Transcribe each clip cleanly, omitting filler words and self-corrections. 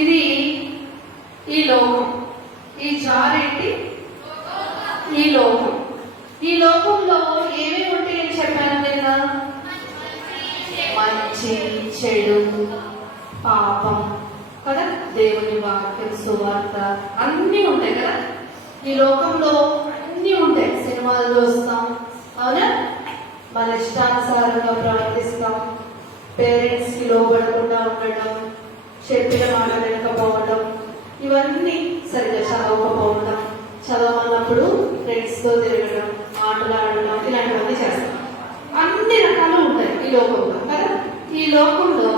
ఇది ఈ లోకం. ఈ జారేంటి? ఈ లోకం. ఈ లోకంలో ఏమేమి ఉంటాయని చెప్పాను నిన్న? మంచి, చెడు, పాపం కదా, దేవుని వాక్యం, సువార్త అన్నీ ఉంటాయి కదా. ఈ లోకంలో అన్నీ ఉంటాయి. సినిమాలు చూస్తాం, అవునా? మన ఇష్టానుసారంగా ప్రవర్తిస్తాం, పేరెంట్స్ కి లోబడకుండా ఉండడం, చెప్పిన మాట వెనకపోవడం, ఇవన్నీ సరిగ్గా చదవకపోవడం, చదవమన్నప్పుడు ఫ్రెండ్స్ తో తిరగడం, మాట్లాడడం, ఇలాంటివన్నీ చేస్తాం. అన్ని రకాలు ఉంటాయి ఈ లోకంలో కదా. ఈ లోకంలో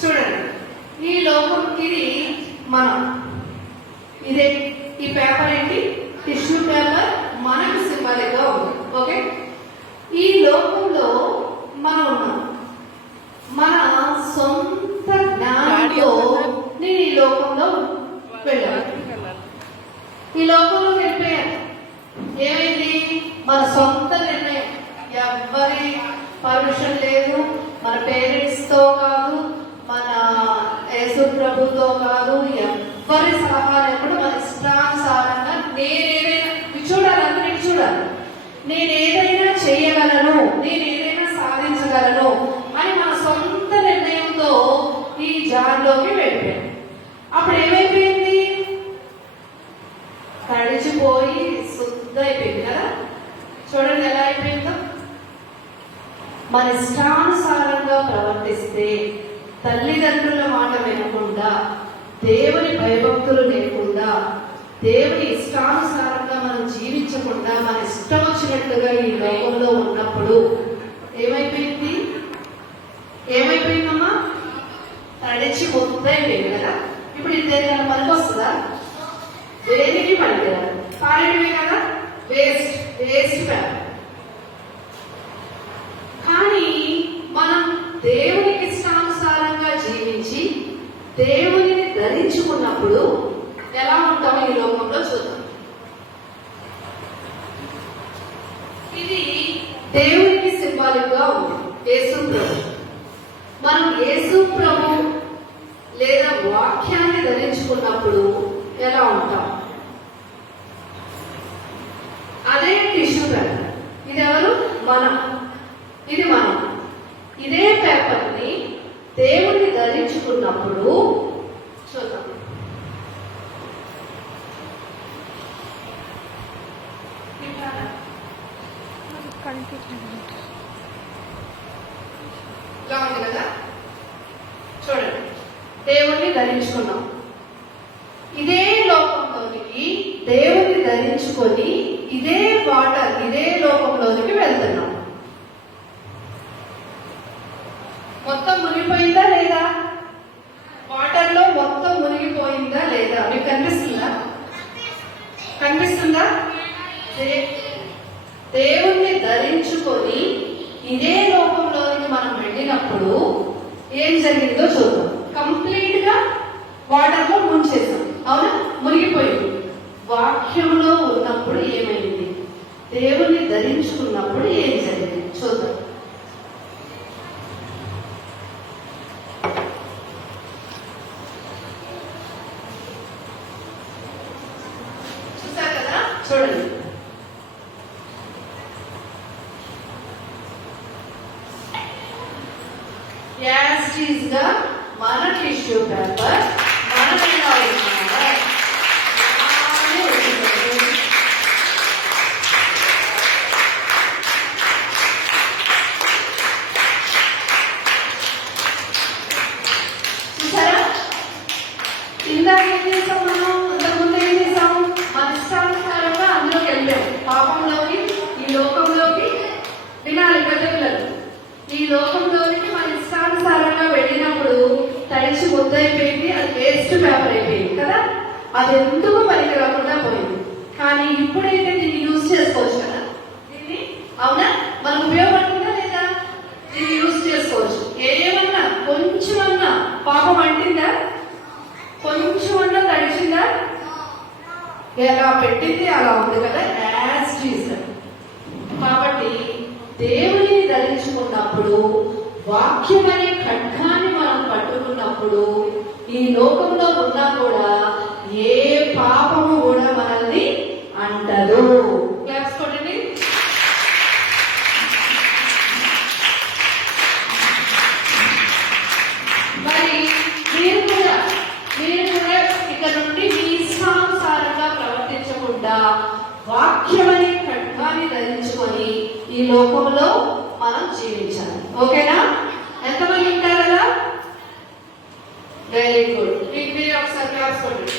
చూడండి, ఈ లోకంకి మనం ఇదే ఈ పేపర్ ఏంటి? టిష్యూ పేపర్ మనకు సింబాలిక్ గా ఉంది. ఓకే, ఈ లోకంలో మనం ఉన్నాం. మన సొంత జ్ఞానంతో నేను ఈ లోకంలో వెళ్ళాను. ఈ లోకంలో వెళ్ళిపోయాను. ఏమైంది? మన సొంత నిర్ణయం, ఎవ్వరి పర్మిషన్ లేదు. మన పేరెంట్స్ తో కాదు, మన యేసు ప్రభుతో కాదు, ఎవ్వరి సలహా లేకుండా మన ఇష్టానుసారంగా నేనేదైనా చేయగలను, నేనేదైనా సాధించగలను అని మన సొంత నిర్ణయంతో ఈ జార్లోకి వెళ్ళిపోయాను. అప్పుడు ఏమైపోయింది? తడిచిపోయి శుద్ధ అయిపోయింది కదా. చూడండి ఎలా అయిపోయిందో. మన ఇష్టానుసారంగా ప్రవర్తిస్తే, తల్లిదండ్రుల మాట వినకుండా, దేవుని భయభక్తులు లేకుండా, దేవుని ఇష్టానుసారంగా మనం జీవించకుండా మన ఇష్టం వచ్చినట్టుగా ఈ లోకంలో ఉన్నప్పుడు ఏమైపోయింది? ఏమైపోయిందమ్మా? తడిచి ముద్దైపోయింది కదా. ఇప్పుడు ఇది దేనికన్నా పనికి వస్తుందా? దేనికి పనికిరాదు. పారేయడమే కదా, వేస్ట్ పేపర్. కానీ మనం దేవునికి ఇష్టానుసారంగా జీవించి దేవునిని ధరించుకున్నప్పుడు ఎలా ఉంటామో ఈ లోకంలో చూద్దాం. ఇది దేవునికి సింబాలిక్ గా ఉంది, యేసు ప్రభు. మనం యేసు ప్రభు లేదా వాక్యాన్ని ధరించుకున్నప్పుడు ఎలా ఉంటాం? అదే టిష్యూ పేపర్. ఇది ఎవరు? మనం. ఇది మనం. ఇదే పేపర్ ని దేవుణ్ణి ధరించుకున్నప్పుడు చూద్దాం. ఇలా ఉంది కదా. చూడండి, దేవుణ్ణి ధరించుకున్నాం. ఇదే లోకంలోనికి దేవుణ్ణి ధరించుకొని ఇదే వాటర్, ఇదే లోకంలోనికి వెళ్తున్నాం. మొత్తం మునిగిపోయిందా లేదా? వాటర్ లో మొత్తం మునిగిపోయిందా లేదా? మీకు కనిపిస్తుందా? కనిపిస్తుందా? దేవుణ్ణి ధరించుకొని ఇదే లోకంలోనికి మనం వెళ్ళినప్పుడు ఏం జరిగిందో చూద్దాం. కంప్లీట్ గా వాటర్ లో ముంచేసాం, అవునా? మునిగిపోయింది. వాక్యంలో ఉన్నప్పుడు ఏమైంది? దేవుణ్ణి ధరించుకున్నప్పుడు ఏం జరిగింది చూద్దాం. చూసారు కదా. చూడండి, యాజ్ గా మన టిష్యూ పేపర్ మన మీద చూసారా? ఇందాక ఏం చేసాం మనం? అంతకుముందు ఏం చేసాం? మన ఇష్టానుసారంగా అందులోకి వెళ్ళాం, పాపంలోకి, ఈ లోకంలోకి. వినాలి పెద్ద పిల్లలు, ఈ లోకంలోనికి మన ఇష్టానుసారంగా వెళ్ళినప్పుడు తడిచి ముద్దైపోయింది. అది వేస్ట్ పేపర్ అయిపోయింది కదా. అది ఎందుకు పనికి రాకుండా పోయింది. కానీ ఇప్పుడైతే దీన్ని యూజ్ చేసుకోవచ్చు కదా. దీన్ని, అవునా? మనకు ఉపయోగపడుతుందా లేదా? దీన్ని యూజ్ చేసుకోవచ్చు. ఏమన్నా కొంచెమన్నా పాపం అంటిందా? కొంచెమన్నా తడిచిందా? ఎలా పెట్టింది అలా ఉంది కదా, యాజ్ ఈజ్. కాబట్టి దేవుని ధరించుకున్నప్పుడు వాక్యం అనే ఖడ్గాన్ని లోకంలో ఉన్నా కూడా ఏ పాపము కూడా మనల్ని అంటదు. క్లాప్స్ కొట్టండి. మరి మీరు కూడా ఇక నుండి మీ ఇష్టానుసారంగా ప్రవర్తించకుండా వాక్యమనే ఖడ్గాన్ని ధరించుకొని ఈ లోకంలో మనం జీవించాలి. ఓకేనా? ఎంతమంది ఉంటారు కదా? Very good. మీకు ఒకసారి క్లాస్ కొట్టండి.